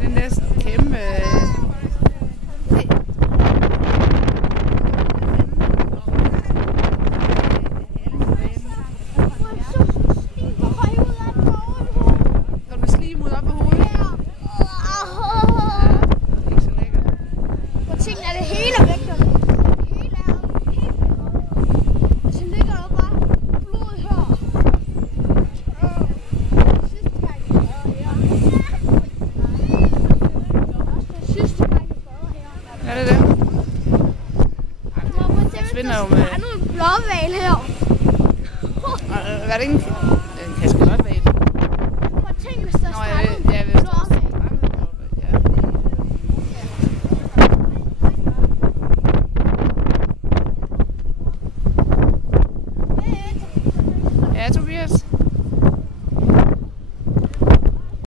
den der kæmpe... Går der slim ud op på hovedet? Ja, ikke så lækkert. Hvor tingene er det hele væk, der det hele er helt væk. Og så ligger der bare blod her. Sidste gang jeg bader her. Er det det? Jeg svinder jo med... Der er nogle blåhval her. Var det ikke en kaskelotval? Prøv at tænke, hvis der Nå, er nogle jeg vil blåhval. Ja, Tobias.